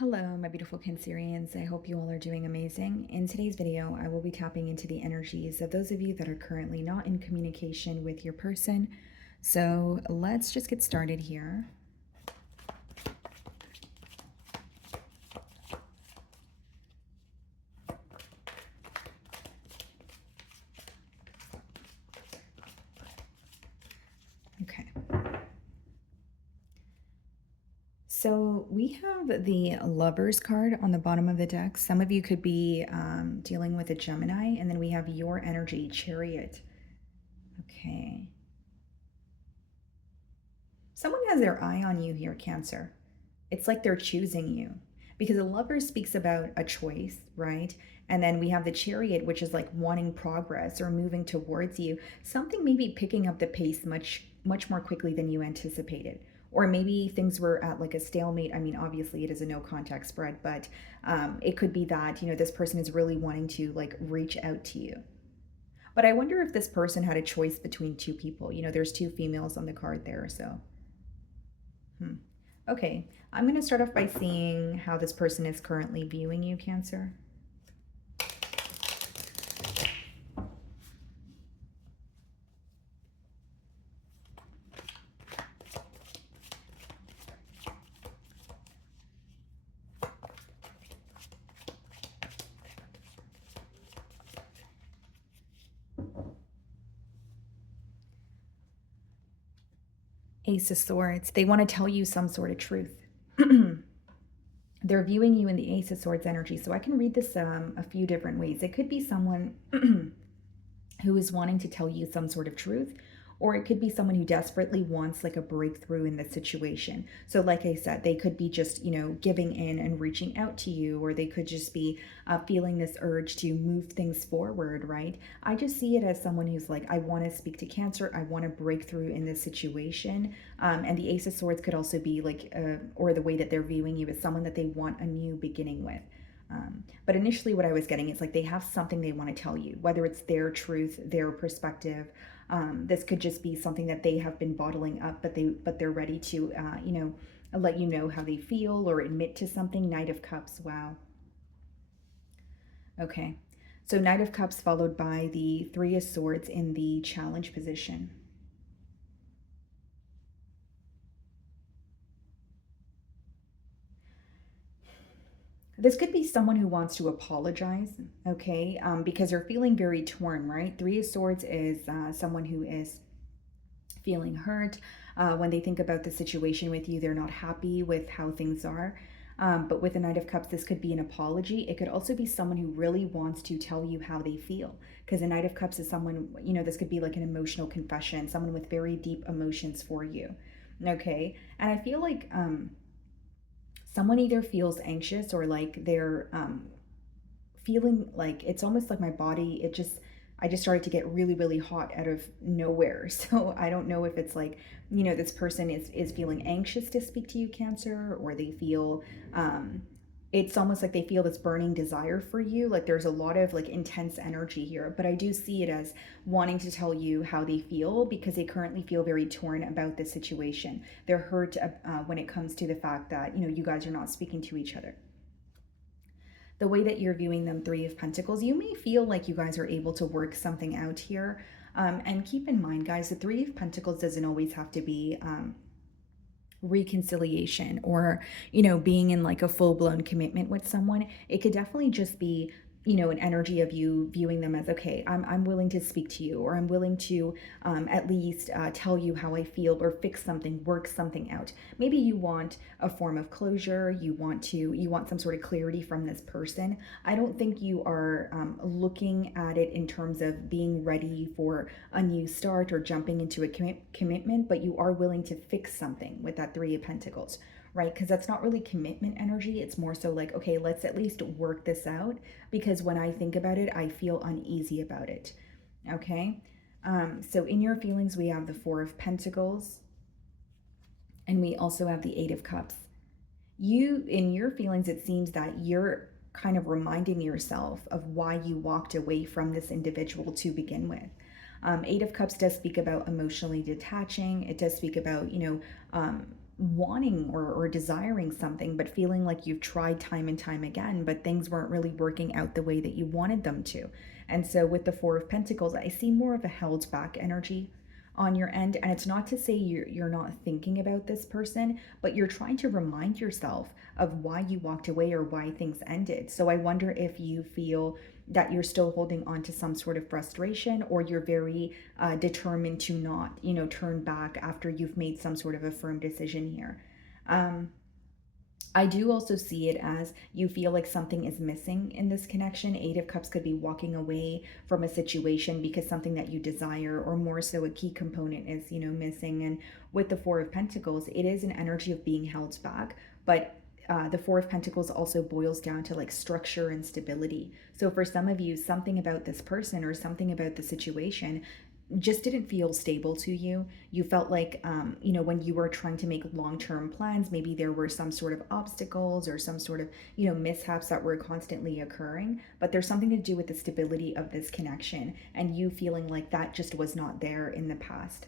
Hello, my beautiful Cancerians. I hope you all are doing amazing. In today's video, I will be tapping into the energies of those of you that are currently not in communication with your person. So let's just get started here. Okay. So we have the Lovers card on the bottom of the deck. Some of you could be dealing with a Gemini, and then we have your energy, Chariot. Okay. Someone has their eye on you here, Cancer. It's like they're choosing you because the Lover speaks about a choice, right? And then we have the Chariot, which is like wanting progress or moving towards you. Something maybe picking up the pace much more quickly than you anticipated. Or maybe things were at like a stalemate. I mean, obviously it is a no contact spread, but it could be that, this person is really wanting to like reach out to you. But I wonder if this person had a choice between two people. There's two females on the card there, so. Okay, I'm going to start off by seeing how this person is currently viewing you, Cancer. Ace of Swords. They want to tell you some sort of truth. They're viewing you in the Ace of Swords energy. So I can read this a few different ways. It could be someone who is wanting to tell you some sort of truth, or it could be someone who desperately wants like a breakthrough in the situation. So like I said, they could be just, giving in and reaching out to you, or they could just be feeling this urge to move things forward, right? I just see it as someone who's like, I want to speak to Cancer. I want to break through in this situation. And the Ace of Swords could also be like, or the way that they're viewing you is someone that they want a new beginning with. But initially what I was getting is like they have something they want to tell you, whether it's their truth, their perspective. This could just be something that they have been bottling up, but they're ready to, let you know how they feel or admit to something. Knight of Cups. Wow. Okay. So Knight of Cups followed by the Three of Swords in the challenge position. This could be someone who wants to apologize, okay, because they're feeling very torn, right? Three of Swords is someone who is feeling hurt. When they think about the situation with you, they're not happy with how things are. But with the Knight of Cups, this could be an apology. It could also be someone who really wants to tell you how they feel. Because the Knight of Cups is someone, this could be like an emotional confession, someone with very deep emotions for you. Okay. And I feel like someone either feels anxious or like they're feeling like it's almost like my body, I just started to get really, really hot out of nowhere. So I don't know if it's like, this person is feeling anxious to speak to you, Cancer, or they feel, it's almost like they feel this burning desire for you. Like there's a lot of like intense energy here, but I do see it as wanting to tell you how they feel because they currently feel very torn about this situation. They're hurt when it comes to the fact that, you guys are not speaking to each other. The way that you're viewing them, Three of Pentacles, you may feel like you guys are able to work something out here. And keep in mind, guys, the Three of Pentacles doesn't always have to be reconciliation or, being in like a full-blown commitment with someone. It could definitely just be an energy of you viewing them as, okay, I'm willing to speak to you, or I'm willing to at least tell you how I feel, or fix something, work something out. Maybe you want a form of closure, you want some sort of clarity from this person. I don't think you are looking at it in terms of being ready for a new start or jumping into a commitment, but you are willing to fix something with that Three of Pentacles, right? Because that's not really commitment energy. It's more so like, okay, let's at least work this out, because when I think about it, I feel uneasy about it. Okay. So in your feelings, we have the Four of Pentacles, and we also have the Eight of Cups. In your feelings, it seems that you're kind of reminding yourself of why you walked away from this individual to begin with. Eight of Cups does speak about emotionally detaching. It does speak about, wanting or desiring something, but feeling like you've tried time and time again, but things weren't really working out the way that you wanted them to. And so with the Four of Pentacles, I see more of a held back energy on your end. And it's not to say you're not thinking about this person, but you're trying to remind yourself of why you walked away or why things ended. So I wonder if you feel that you're still holding on to some sort of frustration, or you're very determined to not, turn back after you've made some sort of a firm decision here. Um, I do also see it as you feel like something is missing in this connection. Eight of Cups could be walking away from a situation because something that you desire, or more so a key component is, missing. And with the Four of Pentacles, it is an energy of being held back, but the Four of Pentacles also boils down to like structure and stability. So for some of you, something about this person or something about the situation just didn't feel stable to you. You felt like, when you were trying to make long-term plans, maybe there were some sort of obstacles or some sort of, mishaps that were constantly occurring. But there's something to do with the stability of this connection and you feeling like that just was not there in the past.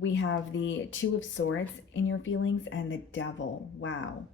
We have the Two of Swords in your feelings and the Devil. Wow.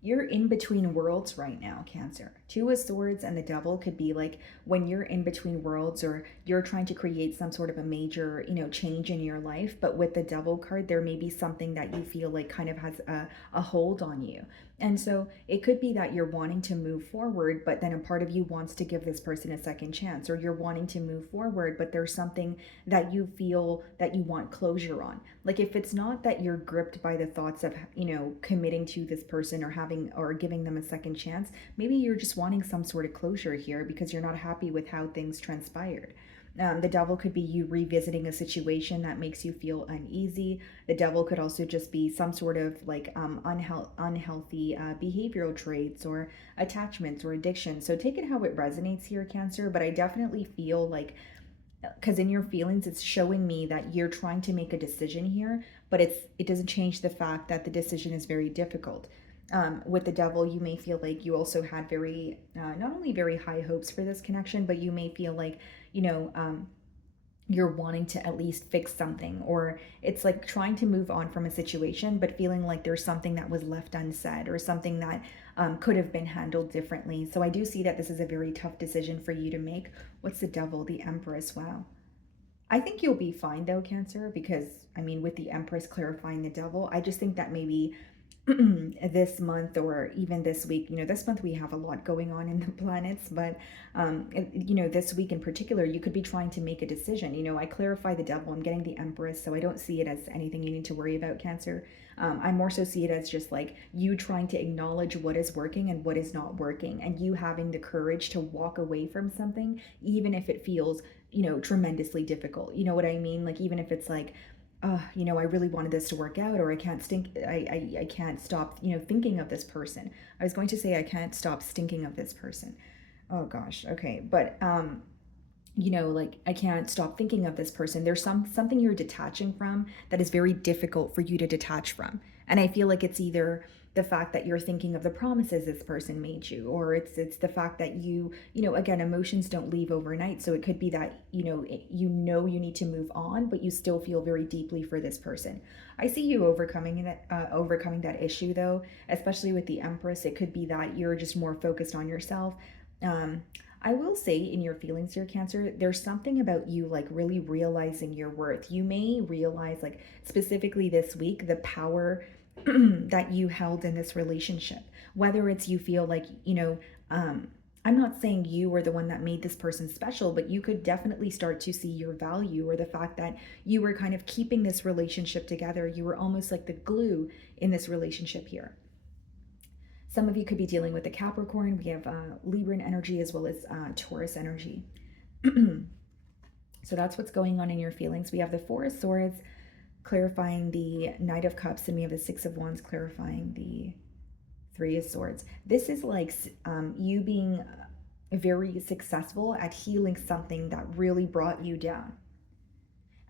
You're in between worlds right now, Cancer. Two of Swords and the Devil could be like when you're in between worlds, or you're trying to create some sort of a major, change in your life. But with the Devil card, there may be something that you feel like kind of has a hold on you. And so it could be that you're wanting to move forward, but then a part of you wants to give this person a second chance, or you're wanting to move forward, but there's something that you feel that you want closure on. Like if it's not that you're gripped by the thoughts of, committing to this person or having or giving them a second chance, maybe you're just wanting some sort of closure here because you're not happy with how things transpired. The Devil could be you revisiting a situation that makes you feel uneasy. The Devil could also just be some sort of like unhealthy behavioral traits or attachments or addiction. So take it how it resonates here, Cancer. But I definitely feel like, because in your feelings it's showing me that you're trying to make a decision here, but it doesn't change the fact that the decision is very difficult. With the Devil, you may feel like you also had very not only very high hopes for this connection, but you may feel like, you're wanting to at least fix something, or it's like trying to move on from a situation but feeling like there's something that was left unsaid, or something that could have been handled differently. So I do see that this is a very tough decision for you to make. What's the Devil? The Empress. Wow. I think you'll be fine though, Cancer, because with the Empress clarifying the Devil, I just think that maybe this month, or even this week, this month we have a lot going on in the planets, but this week in particular, you could be trying to make a decision. I clarify the Devil, I'm getting the Empress, so I don't see it as anything you need to worry about, Cancer. I more so see it as just like you trying to acknowledge what is working and what is not working, and you having the courage to walk away from something even if it feels, tremendously difficult. You know what I mean? Like even if it's like, I really wanted this to work out, or I can't I can't stop, thinking of this person. I was going to say I can't stop stinking of this person. Oh gosh, okay. But like I can't stop thinking of this person. There's something you're detaching from that is very difficult for you to detach from. And I feel like it's either the fact that you're thinking of the promises this person made you, or it's the fact that again, emotions don't leave overnight. So it could be that you need to move on, but you still feel very deeply for this person. I see you overcoming that issue though, especially with the Empress. It could be that you're just more focused on yourself. um I will say in your feelings here, Cancer, there's something about you like really realizing your worth. You may realize, like specifically this week, the power that you held in this relationship. Whether it's you feel like, I'm not saying you were the one that made this person special, but you could definitely start to see your value, or the fact that you were kind of keeping this relationship together. You were almost like the glue in this relationship here. Some of you could be dealing with the Capricorn. We have Libran energy as well as Taurus energy. So that's what's going on in your feelings. We have the Four of Swords clarifying the Knight of Cups, and we have the Six of Wands clarifying the Three of Swords. This is like you being very successful at healing something that really brought you down.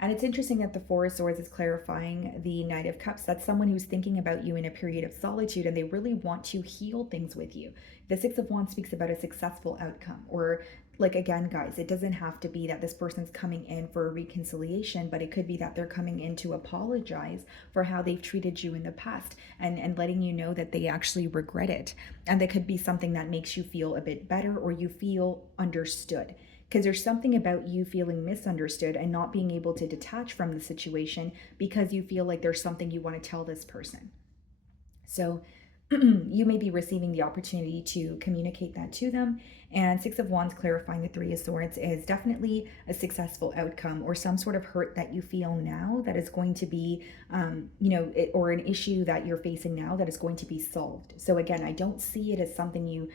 And it's interesting that the Four of Swords is clarifying the Knight of Cups. That's someone who's thinking about you in a period of solitude, and they really want to heal things with you. The Six of Wands speaks about a successful outcome, or like, again, guys, it doesn't have to be that this person's coming in for a reconciliation, but it could be that they're coming in to apologize for how they've treated you in the past, and letting you know that they actually regret it. And that could be something that makes you feel a bit better, or you feel understood. Because there's something about you feeling misunderstood and not being able to detach from the situation because you feel like there's something you want to tell this person. So you may be receiving the opportunity to communicate that to them. And Six of Wands clarifying the Three of Swords is definitely a successful outcome, or some sort of hurt that you feel now that is going to be, or an issue that you're facing now that is going to be solved. So again, I don't see it as something you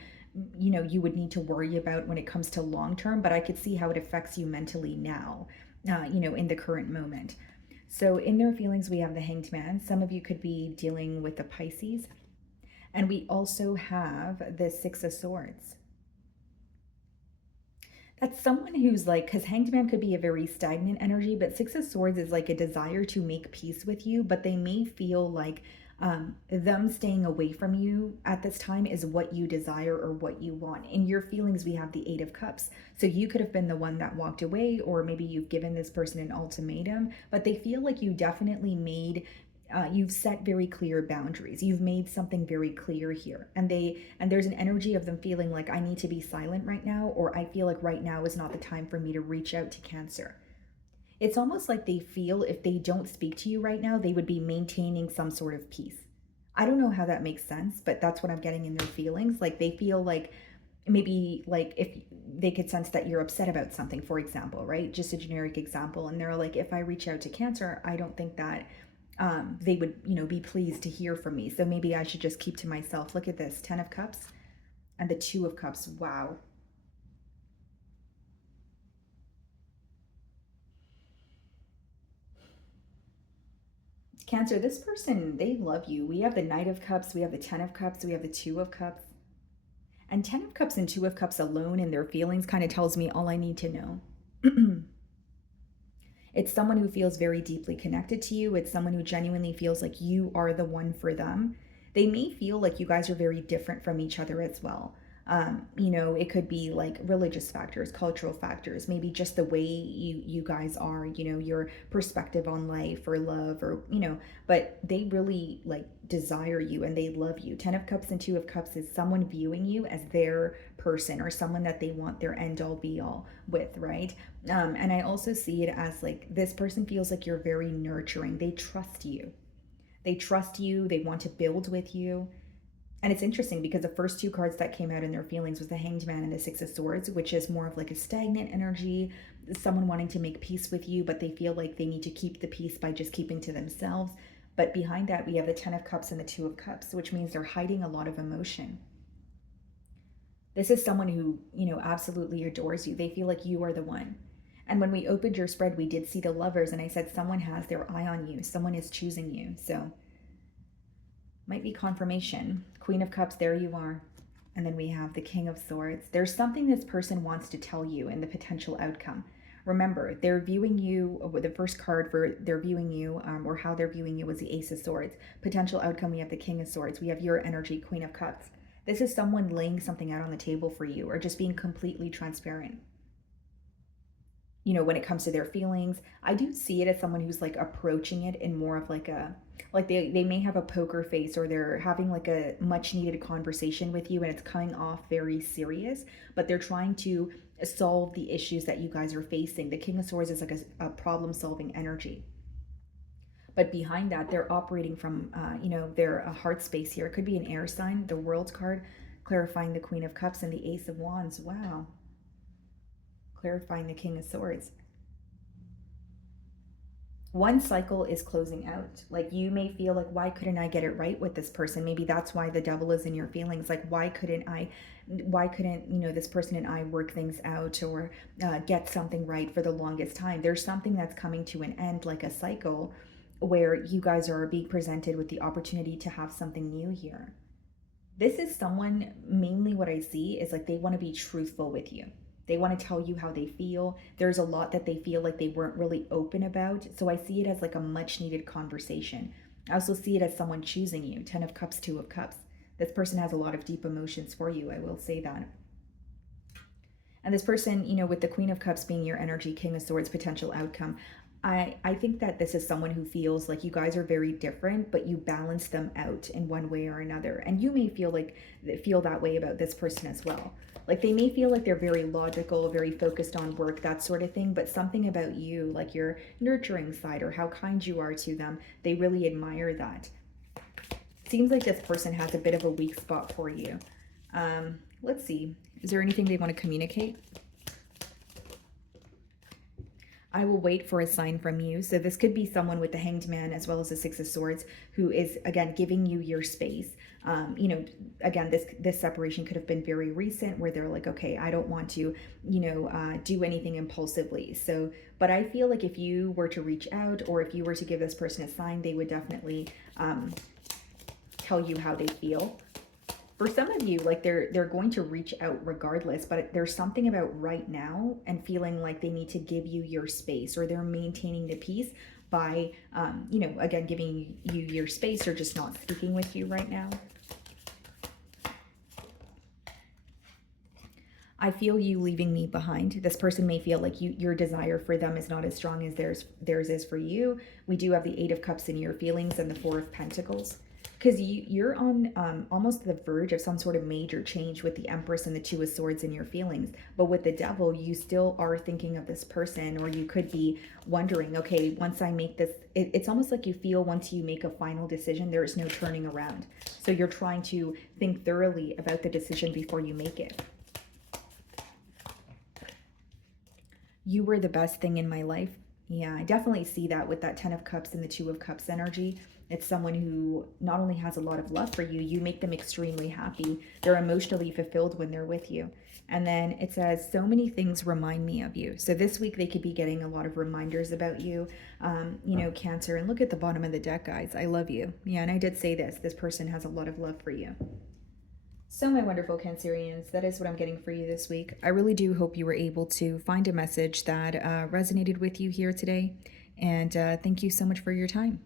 would need to worry about when it comes to long term, but I could see how it affects you mentally now, in the current moment. So in their feelings, we have the Hanged Man. Some of you could be dealing with the Pisces. And we also have the Six of Swords. That's someone who's like, because Hanged Man could be a very stagnant energy, but Six of Swords is like a desire to make peace with you, but they may feel like them staying away from you at this time is what you desire or what you want. In your feelings, we have the Eight of Cups. So you could have been the one that walked away, or maybe you've given this person an ultimatum, but they feel like you definitely you've set very clear boundaries. You've made something very clear here. And there's an energy of them feeling like, I need to be silent right now, or I feel like right now is not the time for me to reach out to Cancer. It's almost like they feel if they don't speak to you right now, they would be maintaining some sort of peace. I don't know how that makes sense, but that's what I'm getting in their feelings. Like they feel like maybe like if they could sense that you're upset about something, for example, right? Just a generic example. And they're like, if I reach out to Cancer, I don't think that they would, be pleased to hear from me. So maybe I should just keep to myself. Look at this, 10 of Cups and the 2 of Cups. Wow. Cancer, this person, they love you. We have the Knight of Cups, we have the 10 of Cups, we have the 2 of Cups. And 10 of Cups and 2 of Cups alone in their feelings kind of tells me all I need to know. It's someone who feels very deeply connected to you. It's someone who genuinely feels like you are the one for them. They may feel like you guys are very different from each other as well. It could be like religious factors, cultural factors, maybe just the way you guys are, your perspective on life or love, or, but they really like desire you and they love you. 10 of Cups and 2 of Cups is someone viewing you as their person, or someone that they want their end all be all with, right? And I also see it as like this person feels like you're very nurturing. They trust you. They want to build with you. And it's interesting because the first 2 cards that came out in their feelings was the Hanged Man and the Six of Swords, which is more of like a stagnant energy, someone wanting to make peace with you, but they feel like they need to keep the peace by just keeping to themselves. But behind that, we have the 10 of Cups and the 2 of Cups, which means they're hiding a lot of emotion. This is someone who, absolutely adores you. They feel like you are the one. And when we opened your spread, we did see the Lovers, and I said someone has their eye on you. Someone is choosing you. So might be confirmation. Queen of Cups, there you are. And then we have the King of Swords. There's something this person wants to tell you in the potential outcome. Remember, they're viewing you, the first card for they're viewing you, or how they're viewing you was the Ace of Swords. Potential outcome, we have the King of Swords. We have your energy, Queen of Cups. This is someone laying something out on the table for you, or just being completely transparent. When it comes to their feelings, I do see it as someone who's like approaching it in more of like they may have a poker face, or they're having like a much needed conversation with you and it's coming off very serious, but they're trying to solve the issues that you guys are facing. The King of Swords is like a problem solving energy. But behind that, they're operating from, their heart space here. It could be an air sign, the World card, clarifying the Queen of Cups and the Ace of Wands. Wow. Clarifying the King of Swords. One cycle is closing out. Like you may feel like, why couldn't I get it right with this person? Maybe that's why the devil is in your feelings. Like, why couldn't this person and I work things out, or get something right for the longest time? There's something that's coming to an end, like a cycle, where you guys are being presented with the opportunity to have something new here. This is someone, mainly what I see is like they want to be truthful with you. They want to tell you how they feel. There's a lot that they feel like they weren't really open about. So I see it as like a much needed conversation. I also see it as someone choosing you. 10 of Cups, 2 of Cups. This person has a lot of deep emotions for you. I will say that. And this person, with the Queen of Cups being your energy, King of Swords, potential outcome, I think that this is someone who feels like you guys are very different, but you balance them out in one way or another. And you may feel that way about this person as well. Like they may feel like they're very logical, very focused on work, that sort of thing, but something about you, like your nurturing side or how kind you are to them, they really admire that. Seems like this person has a bit of a weak spot for you. Let's see. Is there anything they want to communicate? I will wait for a sign from you. So this could be someone with the Hanged Man as well as the Six of Swords who is, again, giving you your space. Again, this separation could have been very recent where they're like, okay, I don't want to, do anything impulsively. So, but I feel like if you were to reach out or if you were to give this person a sign, they would definitely tell you how they feel. For some of you, like they're going to reach out regardless, but there's something about right now and feeling like they need to give you your space, or they're maintaining the peace by, again, giving you your space or just not speaking with you right now. I feel you leaving me behind. This person may feel like your desire for them is not as strong as theirs is for you. We do have the Eight of Cups in your feelings and the Four of Pentacles. Because you're on almost the verge of some sort of major change with the Empress and the Two of Swords in your feelings. But with the Devil, you still are thinking of this person, or you could be wondering, okay, once I make this, it's almost like you feel once you make a final decision, there is no turning around. So you're trying to think thoroughly about the decision before you make it. You were the best thing in my life. Yeah, I definitely see that with that Ten of Cups and the Two of Cups energy. It's someone who not only has a lot of love for you, you make them extremely happy. They're emotionally fulfilled when they're with you. And then it says, so many things remind me of you. So this week they could be getting a lot of reminders about you, Cancer. And look at the bottom of the deck, guys. I love you. Yeah, and I did say this person has a lot of love for you. So my wonderful Cancerians, that is what I'm getting for you this week. I really do hope you were able to find a message that resonated with you here today. And thank you so much for your time.